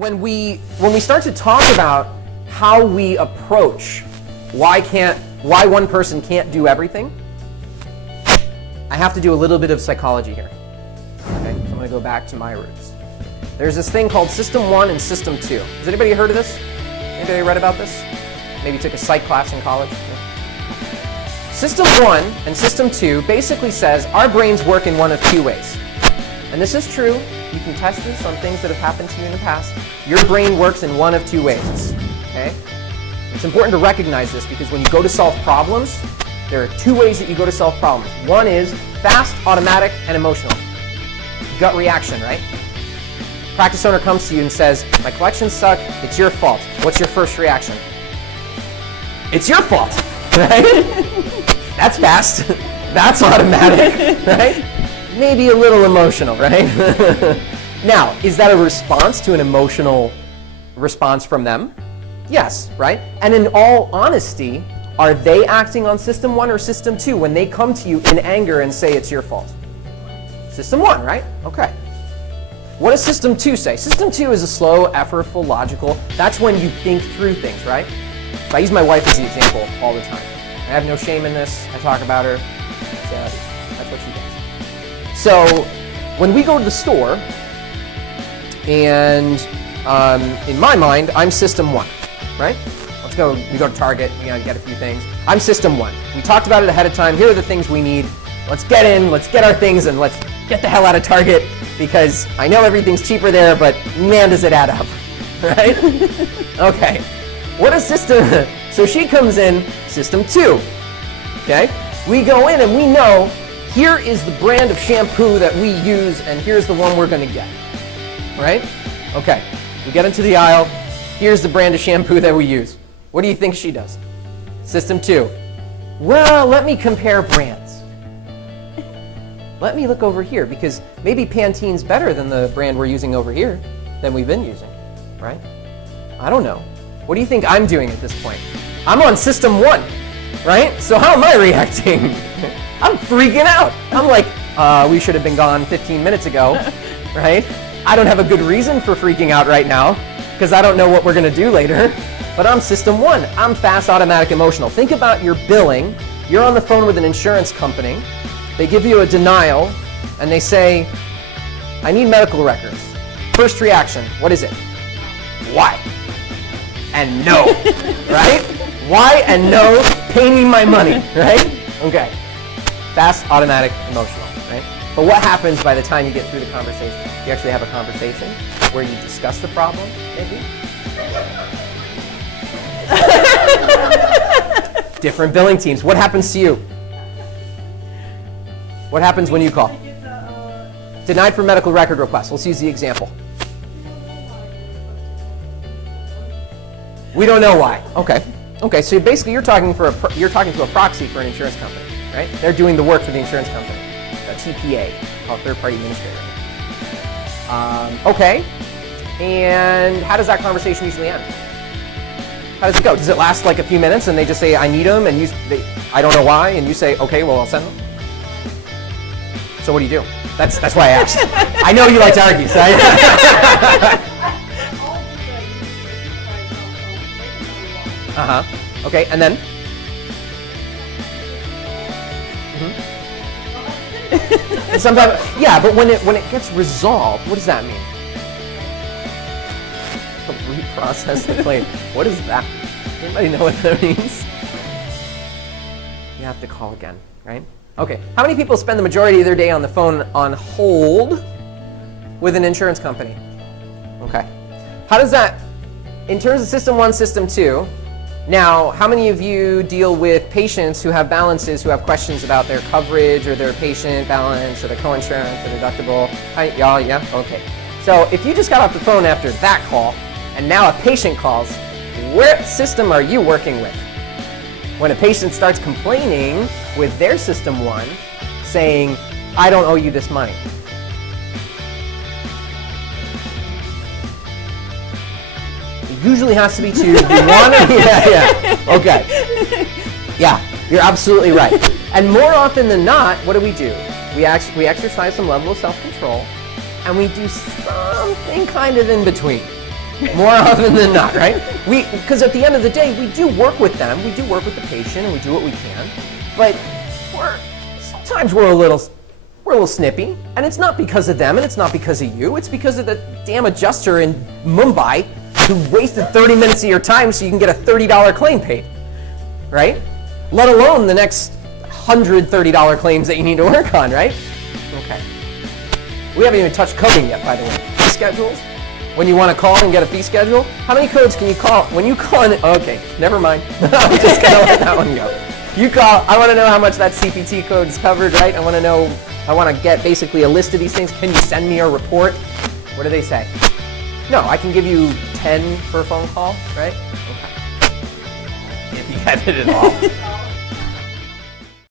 when we start to talk about how we approach why one person can't do everything, I have to do a little bit of psychology here. Okay, so I'm going to go back to my roots. There's this thing called System 1 and System 2. Has anybody heard of this? Anybody read about this? Maybe took a psych class in college? System 1 and System 2 basically says our brains work in one of two ways. And this is true. You can test this on things that have happened to you in the past. Your brain works in one of two ways. Okay? It's important to recognize this because when you go to solve problems, there are two ways that you go to solve problems. One is fast, automatic, and emotional. Gut reaction, right? Practice owner comes to you and says, my collections suck, it's your fault. What's your first reaction? It's your fault, right? That's fast. That's automatic, right? Maybe a little emotional, right? Now, is that a response to an emotional response from them? Yes, right? And in all honesty, are they acting on System 1 or System 2 when they come to you in anger and say it's your fault? System 1, right? Okay. What does System 2 say? System 2 is a slow, effortful, logical. That's when you think through things, right? So I use my wife as the example all the time. I have no shame in this. I talk about her. That's what she does. So when we go to the store, and in my mind, I'm System 1, right? We go to Target, we gotta get a few things. I'm System 1. We talked about it ahead of time. Here are the things we need. Let's get in, let's get our things, and let's get the hell out of Target because I know everything's cheaper there, but man, does it add up, right? Okay, what is System, so she comes in, System 2, okay? We go in and we know here is the brand of shampoo that we use and here's the one we're gonna get, right? Okay, we get into the aisle, here's the brand of shampoo that we use. What do you think she does? System 2, well, let me compare brands. Let me look over here because maybe Pantene's better than the brand we're using over here than we've been using, right? I don't know. What do you think I'm doing at this point? I'm on System 1, right? So how am I reacting? I'm freaking out. I'm like, we should have been gone 15 minutes ago, right? I don't have a good reason for freaking out right now because I don't know what we're gonna do later, but I'm System 1. I'm fast, automatic, emotional. Think about your billing. You're on the phone with an insurance company. They give you a denial, and they say, I need medical records. First reaction, what is it? Why? And no, right? Why and no, pay me my money, right? Okay. Fast, automatic, emotional, right? But what happens by the time you get through the conversation? You actually have a conversation where you discuss the problem, maybe? Different billing teams. What happens to you? What happens when you call? Denied for medical record request. Let's use the example. We don't know why. Okay. Okay. So basically, you're talking to a proxy for an insurance company, right? They're doing the work for the insurance company. A TPA, called third-party administrator. Okay. And how does that conversation usually end? How does it go? Does it last like a few minutes and they just say, I need them, and I don't know why, and you say, okay, well, I'll send them? So what do you do? That's why I asked. I know you like to argue, so Uh-huh. Okay, and then? Mm-hmm. And sometimes, yeah, but when it gets resolved, what does that mean? Reprocess the claim. What is that? Anybody know what that means? You have to call again, right? Okay, how many people spend the majority of their day on the phone on hold with an insurance company? Okay. How does that, in terms of System 1, System 2, now, how many of you deal with patients who have balances, who have questions about their coverage or their patient balance or their coinsurance or deductible? Y'all, yeah? Okay. So if you just got off the phone after that call, and now a patient calls, what system are you working with? When a patient starts complaining with their System 1, saying, I don't owe you this money. It usually has to be two. Yeah. Okay. Yeah, you're absolutely right. And more often than not, what do? We exercise some level of self-control, and we do something kind of in between. More often than not, right? Because at the end of the day, we do work with them, we do work with the patient, and we do what we can, but sometimes we're a little snippy, and it's not because of them, and it's not because of you, it's because of the damn adjuster in Mumbai who wasted 30 minutes of your time so you can get a $30 claim paid, right? Let alone the next $130 claims that you need to work on, right? Okay. We haven't even touched coding yet, by the way. Fee schedules? When you want to call and get a fee schedule? How many codes can you call? When you call in, okay, never mind. I'm just going to let that one go. You call, I want to know how much that CPT code is covered, right? I want to get basically a list of these things. Can you send me a report? What do they say? No, I can give you 10 for a phone call, right? Okay. If you get it at all.